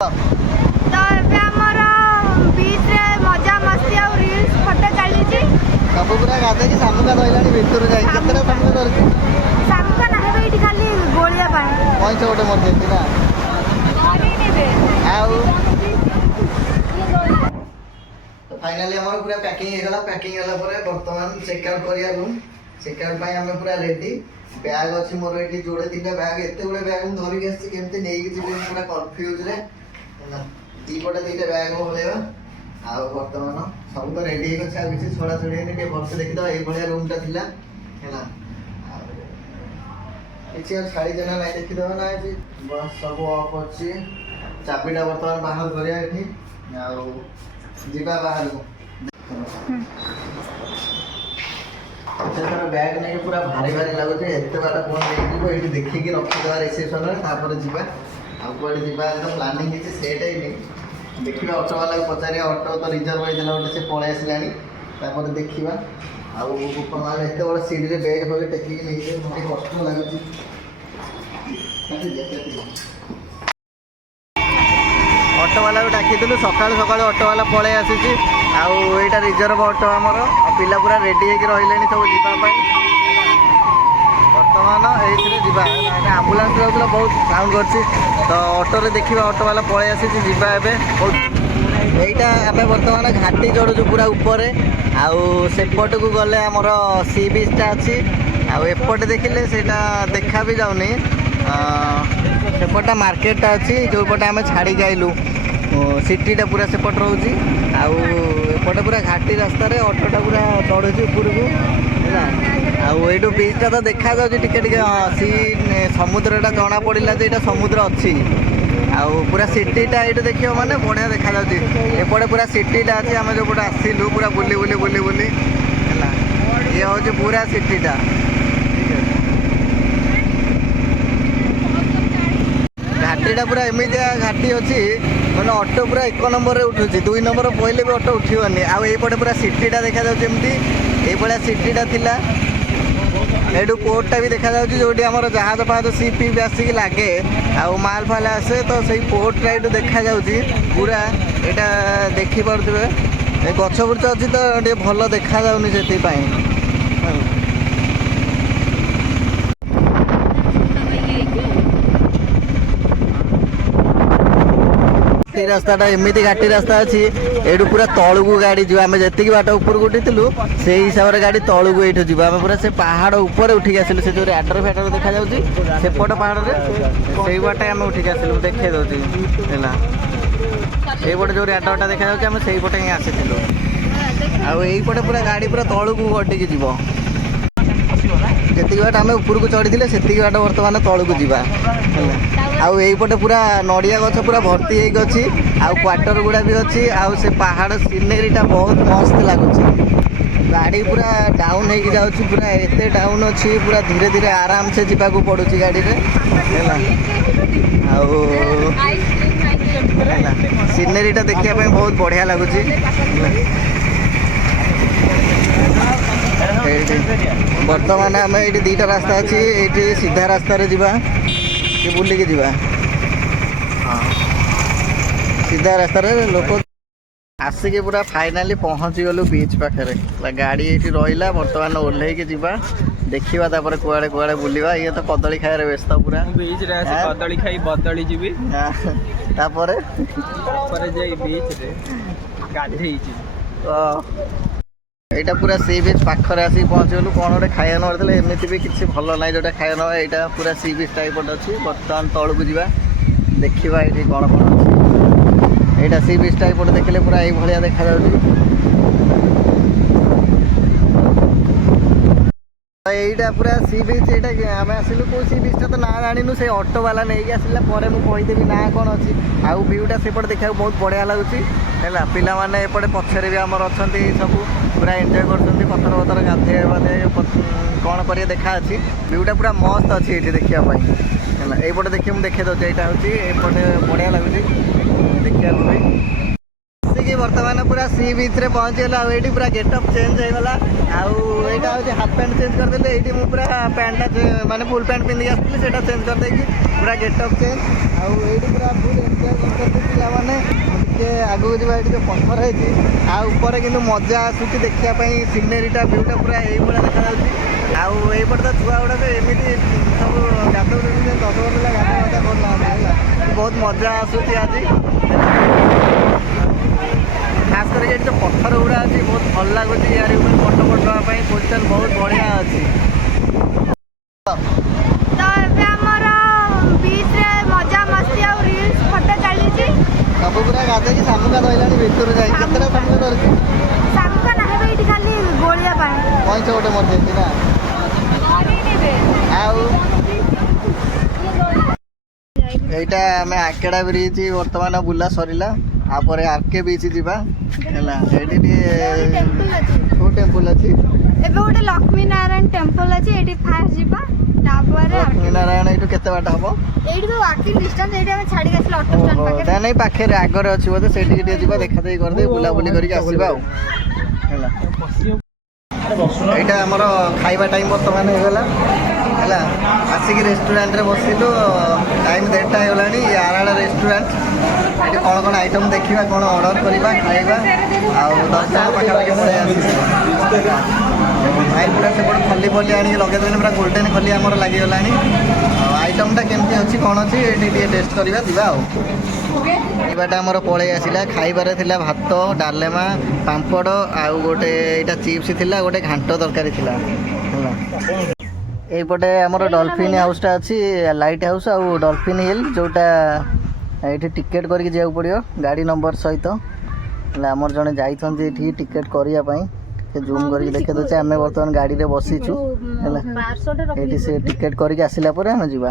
तो ଏବେ ଆମର बीच रे मजा मस्ती और रील्स फोटो चली सब पूरा गाधे की सामुका धरलानी भितर जाई केतरा सामुका धरछि सामुका ना हेबे इठी खाली गोलिया पाए पैसा गोटे मर देछि ना अरे नेबे आउ तो फाइनली हमर पूरा पैकिंग हे गला पैकिंग होला परे वर्तमान चेक आउट करिया रूम चेक आउट पाई हम पूरा रेडी बैग अछि मोर एठी जोड़े तीनटा बैग एते गुडे बैग हम धरि गेछि केमते नेई कि जिबे पूरा कंफ्यूज रे ना ई पटे तीनटा बैग होलेबा आ वर्तमान सब तो रेडी हे गछ आ किछि छोड़ा छोड़ी ने के वर्ष देखि दो ए भलिया रूम टा थिला हैला किछि और छाड़ी देना नै देखि दो ना जी बस सब ऑफ अछि चाबीटा वर्तमान बाहर करिया एठी आ जीवा बाहर को बैग नहीं पूरा भारी भारी लगुच एत बाट फोन नहीं ये देखिए रखीद रिसेप्शन में जीवा आगे जीवा एकदम प्लानिंग होती सेट है देखा ऑटो वाला को पचार ऑटो तो रिजर्व होता गोटे से पलि आसला देखा आल एत बड़ सीट रे बैग फैग टेकिक नहीं भाई कष्ट लगुच ऑटो वाला को डाकी सका सका ऑटो वाला पलि आसी आईटा रिजर्व ऑटो आमर पिला पूरा रेडी होकर रही सब जावाई बर्तमान ये आम्बुलांस जाऊला बहुत साउंड कर ऑटो रे देखा ऑटो वाला पलि आसी जावा एटा आम बर्तमान घाटी चढ़ुचु पूरा ऊपर आउट को गले आमर सी बीचटा अच्छी आउटे देखिले से देखा भी जाऊनी सेपटा मार्केटा अच्छी जो पटे आम छाड़ी आइलु सिटीटा पूरा सेपट रोचे आउटे पूरा घाटी रास्तार ऑटोटा पूरा चढ़ुची ऊपर को आईटू बीचटा तो देखा जाऊँगी टिके सी समुद्रटा जना पड़ा जो समुद्र अच्छी आउ पूरा सिटीटा ये देखिए मैंने बढ़िया देखा जाऊँगी एपटे पूरा सिटीटा अच्छी आम जो पटे आसलु पूरा बुली बुली बुली बुली ये हूँ पूरा सिटीटा घाटीटा पूरा एमती घाटी अच्छी मैंने ऑटो पूरा 1 नंबर उठुची 2 नंबर पहले भी ऑटो उठिबनी आईपटे पूरा सिटीटा देखा जामती ये सिटीटा थिला एडू पोर्टा भी देखा जाऊँगी जो आम जहाज फहाज सीपी भी आसिक लगे आउ माल फाल आसे तो सही पोर्टा ये देखा जाऊँगी पूरा यहाँ देखिपे गछ बुर्च अच्छी तो ये भल देखा जाऊनी से रास्ताटा एमती घाटी रास्ता अच्छी ये पूरा तलू को गाड़ी जी आम जी बाट ऊपर उठीलु से हिसाब से गाड़ी तलू को ये जी आम पूरा से पहाड़ ऊपर उठिक आसलु से जो रैडर फैडर देखा जाऊँगी सेपट पहाड़ से बाटे आम उठिक आसलु देखे दूसरी है जो रैडरटा देखा जाऊँगी आम से पटे ही आसीलु आईपटे पूरा गाड़ी पूरा तलू को गटिकी जीव जी बाट आम ऊपर को चढ़ी से बाट बर्तमान तलू को जीवा आईपटे पूरा नड़िया गछ पूरा भर्ती होगी क्वार्टर गुड़ा भी अच्छी से पहाड़ सीनेरीटा बहुत मस्त लगुच गाड़ी पूरा डाउन हो जाऊँगी पूरा एते डाउन अच्छी पूरा धीरे धीरे आराम से जावाक पड़ुची गाड़ी में सीनेरीटा देखापी बहुत बढ़िया लगुच बर्तमान आम ये 2टा रास्ता अच्छी ये सीधा रास्तार जा बुलिकी जीवा सीधा रास्ता लोक आसिक पूरा फाइनाली पहुँची गलु बीच पाखे गाड़ी ये रहा बर्तमान ओह्लैक जीवा देखा तापर कुआड़े कुआड़े बुलवा ये तो कदली खाए व्यस्त पूरा बीच रे कदली खाई बदली जीवी तापर बीच रे गाधे यहाँ पूरा सी बीच पाखे आसिक पहुँचगलु कौन गोटे खाया ना एमती भी किसी भल ना जोटा खाया ना यहाँ पूरा सी बीच टाइप अच्छी बर्तमान तलू को जा देखा ये कौन कौन अच्छी यहाँ सी बीच टाइप देखले पूरा ये भाया देखा यहाँ पूरा सी बीच ये आम आसलु कौ सी बीचटा तो ना जानू से ऑटो वाला नहीं आसला मुझे ना कौन अच्छी आउ व्यूटा सेपटे देखा बहुत बढ़िया लगुच है पिला माने एपटे पछरे भी आमर अच्छा सब पूरा एंजॉय कर पथर पथर गाधे कौन कर देखा अच्छी व्यूटा पूरा मस्त अच्छी ये देखापी है यपटे देखिए मुझे देखे दूसरी यहाँ हूँ एपटे बढ़िया लगुच देखा भी कि बर्तमान पूरा सी बीच रे पहुँचीगला ये पूरा गेटअप चेंज होगा आईटा हूँ हाफ पैंट चेंज करदेली ये पूरा पैंटा माने फुल पैंट पिंधिक आसती चेंज करदे पूरा गेटअप चेंज आईटी पूरा फुल एंजॉय कर ଆଗକୁ ଯିବା ଏଠି ଯେଉଁ ପଥର ହେଇଛି ଆ ଉପରେ କିନ୍ତୁ ମଜା ଆସୁଛି ଦେଖିବା ପାଇଁ ସିନେରୀଟା ଭିୟୁଟା ପୁରା ଏଇଭଳିଆ ଦେଖାଯାଉଛି। ଆଉ ଏଇପଟେ ତ ଛୁଆ ଗୁଡ଼ାକ ଏମିତି ସବୁ ଗାଧଉଛନ୍ତି ଯେ 10 ବର୍ଷ ହେଲା ଗାଧୁଆ କରୁନାହାନ୍ତି ହେଲା। ବହୁତ ମଜା ଆସୁଛି ଆଜି। ଖାସ୍ କରିକି ଏଠି ଯେଉଁ ପଥର ଗୁଡ଼ା ଅଛି ବହୁତ ଭଲ ଲାଗୁଛି। ୟାରି ଉପରେ ଫଟୋ ନେବା ପାଇଁ ପୋଜିସନ୍ ବହୁତ ବଢ଼ିଆ ଅଛି। ତ ଏବେ ଆମର ବିଚ୍ରେ ମଜା ମସ୍ତି ଆଉ ରିଲ୍ସ ଫଟୋ ଚାଲିଛି। ସବୁ ପୁରା ଗାଧେଇକି ଶାମୁକା ଧରିଲାଣି ଭିତରୁ ଯାଇ କେତେଟା ଶାମୁକା ଧରିଛି? ଶାମୁକା ନାହିଁ ଏଇଠି ଖାଲି ଗୋଳିଆ ପାଇଁ। କଇଁଛ ଗୋଟେ ମରିଯାଇଛି ନା? ଆଉ ଏଇଟା ଆମେ ଆକେଡା ବ୍ରିଜ୍ ବର୍ତ୍ତମାନ ବୁଲା ସରିଲା। ତାପରେ ଆର୍କେ ବିଚ୍ ଯିବା ହେଲା। ଏଇଠି ଟିକେ ଟେମ୍ପଲ ଅଛି। କୋଉ ଟେମ୍ପଲ ଅଛି? ଏବେ ଗୋଟେ ଲକ୍ଷ୍ମୀ ନାରାୟଣ ଟେମ୍ପଲ ଅଛି। ଏଇଠି ଫାଷ୍ଟ ଯିବା ତାପରେ ଲକ୍ଷ୍ମୀ ନାରାୟଣ ଏଇଠୁ କେତେ ବାଟ ହବ? ଏଇଠି ତ ୱାକିଂ ଡିଷ୍ଟାନ୍ସ। ଏଇଠି ଆମେ ଛାଡ଼ିକି ଆସିଲେ ଅଟୋ ଷ୍ଟାଣ୍ଡ ପାଖରେ। ନାଇଁ ପାଖରେ ଆଗରେ ଅଛି ବୋଧେ ସେଇଠିକି ଟିକେ ଯିବା ଦେଖା ଦେଖି କରିଦେଇ ବୁଲାବୁଲି କରିକି ଆସିବା ଆଉ ହେଲା। ଏଇଟା ଆମର ଖାଇବା ଟାଇମ୍ ବର୍ତ୍ତମାନ ହେଇଗଲା ହେଲା। ଆସିକି ରେଷ୍ଟୁରାଣ୍ଟରେ ବସିଲୁ। ଟାଇମ୍ 1:30 ହେଇଗଲାଣି। ଆରାଳ ରେଷ୍ଟୁରାଣ୍ଟ। ଏଠି କ'ଣ କ'ଣ ଆଇଟମ୍ ଦେଖିବା, କ'ଣ ଅର୍ଡ଼ର କରିବା, ଖାଇବା। ଆଉ 10ଟା ପାଖାପାଖି ପଳେଇ ଆସିଛି। ଭାଇ ପୁରା ସେପଟେ ଖଲି ଫଲି ଆଣିକି ଲଗେଇଦେଲେଣି। ପୁରା ଗୋଲ୍ଡେନ୍ ଖଲି ଆମର ଲାଗିଗଲାଣି। ଆଉ ଆଇଟମ୍ଟା କେମିତି ଅଛି କ'ଣ ଅଛି ଏଠି ଟିକେ ଟେଷ୍ଟ କରିବା ଯିବା ଆଉ। ଖାଇବାଟା ଆମର ପଳେଇ ଆସିଲା। ଖାଇବାରେ ଥିଲା ଭାତ, ଡାଲେମା, ପାମ୍ପଡ଼ ଆଉ ଗୋଟେ ଏଇଟା ଚିପ୍ସ ଥିଲା, ଗୋଟେ ଘାଣ୍ଟ ତରକାରୀ ଥିଲା ହେଲା। এইপଟେ ଆମର ଡଲଫିନ୍ ହାଉସ୍ଟା ଅଛି। ଲାଇଟ୍ ହାଉସ୍ ଆଉ ଡଲଫିନ୍ ହିଲ୍ ଯେଉଁଟା ଏଇଠି ଟିକେଟ୍ କରିକି ଯିବାକୁ ପଡ଼ିବ ଗାଡ଼ି ନମ୍ବର ସହିତ ହେଲା। ଆମର ଜଣେ ଯାଇଛନ୍ତି ଏଠିକି ଟିକେଟ୍ କରିବା ପାଇଁ। ଟିକେ ଜୁମ୍ କରିକି ଦେଖେଇ ଦେଉଛି। ଆମେ ବର୍ତ୍ତମାନ ଗାଡ଼ିରେ ବସିଛୁ ହେଲା। ଏଇଠି ସେ ଟିକେଟ୍ କରିକି ଆସିଲା ପରେ ଆମେ ଯିବା।